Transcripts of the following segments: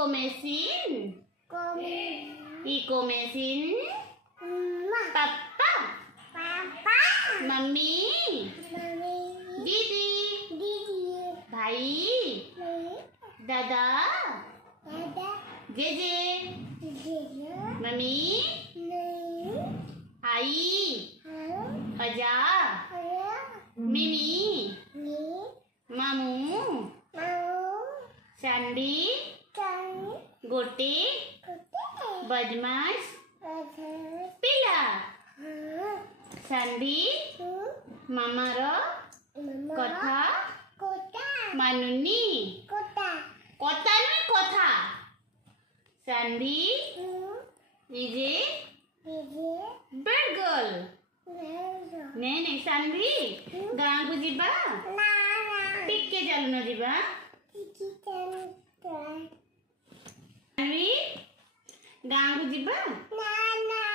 Eco machine, echo machine. पापा, मम्मी, दीदी, भाई, दादा, जेजे, मम्मी, आई, अजा, मिमी, मामू, चांदी, गोटे, बदमाश, पिला, चांदी, मामार कथा मानुनी, कथा नहीं कथा। चांदी इज ए bird girl। नहीं नहीं चांदी गाँ को जीवा टिके चलन जीवा। चांदी गाँ को जीवा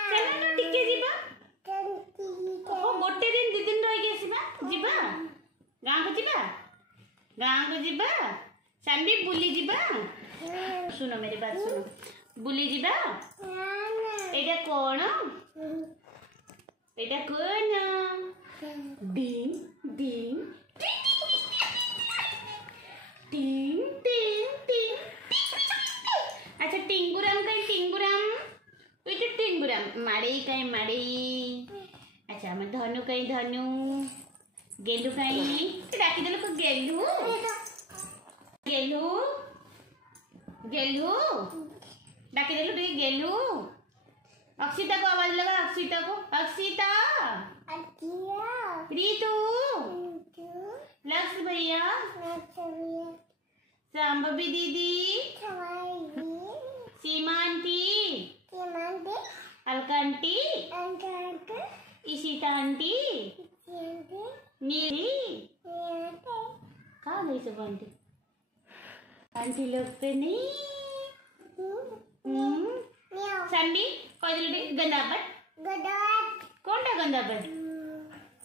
चलन टिके जीवा। ओ गोटे दिन दी दिन रही आसवा जीवा गाँ को जीवा, गाँ को जीवा। चांदी बुली जीवा। सुनो मेरी बात सुनो, बुली जीवा। एटा कौन, एटा कौन? डिंग डिंग टिंग टिंग टिंग। अच्छा टिंगुराम कहीं टिंगुराम, ये तो टिंगुराम। माड़ी कहीं माड़ी। अच्छा मैं धनु कहीं धनु, गेलू कहीं डाकी देलो को गेलू, गेलू गेलू डाकी देलो तो गेलू। अक्षिता को आवाज लगा, अक्षिता को। अक्षिता, रीतू, लक्ष्य भैया, सांबवी दीदी, Seema aunty, Alka aunty, Ishita aunty, Neeli. कहाँ गई सब आंटी? आंटी लोग पे नहीं। संडी कौन गंदापट, कौन था गंदापट?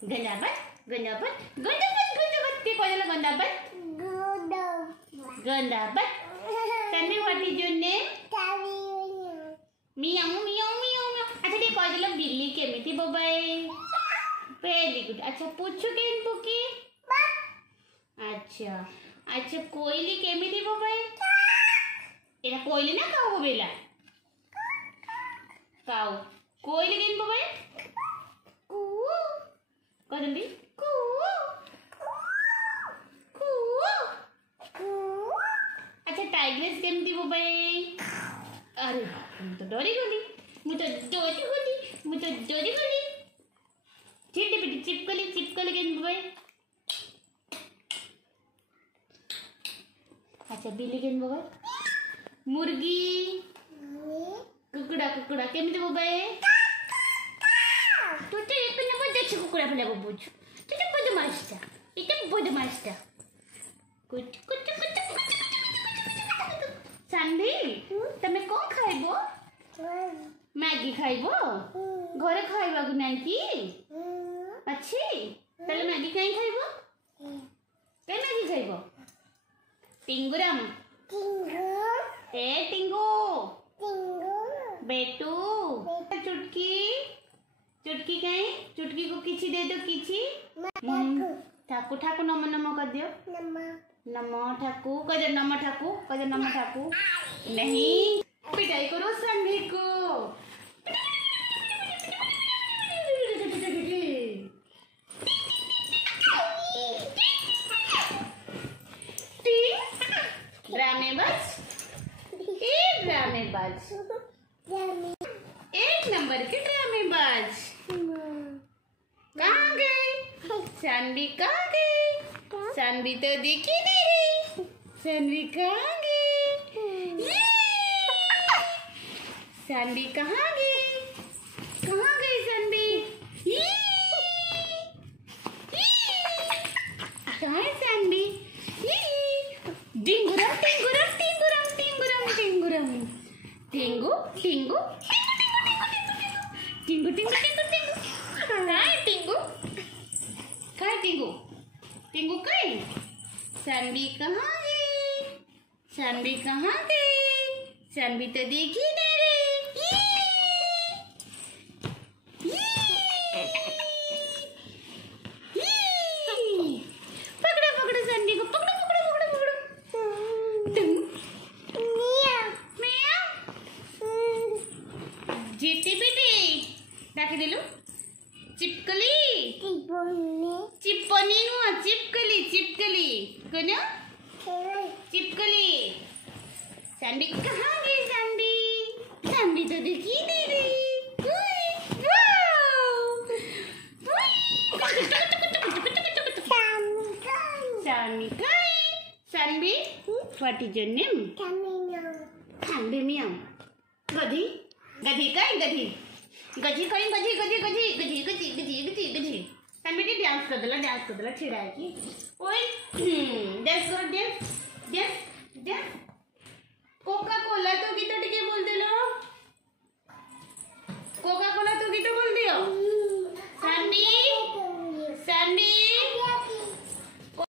गंदापट गंदापट गंदापट गंदापट के कौन गंदापट? गंदापट। Sandy what is your name? मियाऊ मियाऊ मियाऊ मियाऊ। अच्छा ठीक कौन बिल्ली केमिति बोबाई? Very good. अच्छा पूछो के इन बुकी। अच्छा अच्छा कोयली केमिति बोबाई? एरा कोयली ना काऊ बोबेला, काऊ कोयली केन बोबाई? कू कहंदी कू कू। अच्छा टाइग्रेस केमिति बोबाई? अरे मैं तो डरी गली, मैं तो डरी गली, मैं तो डरी गली। चिट्टी पिट्टी चिपकली, चिपकली केन बोबाई? अच्छा बिल्ली केन बोबाई? मुर्गी, कुकुड़ा कुकुड़ा केमिति बोबाई? तू तो ये पे बहुत अच्छे कुकुड़ा पे लगो बुझ, तू तो बदमाश था, इतने बदमाश था। कुछ कुछ कुछ चांदी तमे कौन खाइबो? मैगी खाइबो? घरे खाइबा को नहीं की? अच्छी तले मैगी कहीं खाइबो? कहीं मैगी खाइबो? टिंगुराम, ए टिंगू, बेटू, चुटकी, चुटकी कहीं? चुटकी को किसी दे दो, किसी। ठाकू ठाकू नमो नमो कर दियो। नमो ठाकू कह दे, नमो ठाकू कह दे, नमो ठाकू। नहीं पिटाई करो संडी को। ड्रामेबाज, एक ड्रामेबाज, एक नंबर के ड्रामेबाज। कहाँ गए चांदी? कहाँ गई चांदी? तो दिखी नहीं। चांदी कहाँ गई? चांदी कहाँ गई? कहाँ गई चांदी? कहाँ है चांदी? टिंगुरम टिंगुरम टिंगुरम टिंगुरम टिंगुरम टिंगु टिंगु टिंगु टिंगु टिंगु टिंगु। कहाँ है टिंगु? कहाँ है टिंगु? टिंगु कहीं? चांदी कहाँ गई? चांदी कहाँ गई? सानवी तो देखी नहीं रही। पकड़ो पकड़ो सानवी को, पकड़ो पकड़ो पकड़ो पकड़ो। जीती बेटी डाकी दिलु चिपकली चिपनी नुआ चिपकली चिपकली कोन चिपकली। सानवी कहाँ गई सानवी? सानवी तो दिखी नहीं रही। Saanvi, what is your name? Saanvi मियाँ। गधी गधी कहीं गधी गधी कहीं गधी गधी गधी गधी गधी गधी गधी गधी। सानवी टी डांस कर दला छिड़ा है कि ओए डांस करो dance dance dance. Coca Cola तो कितना टिके बोल दे लो।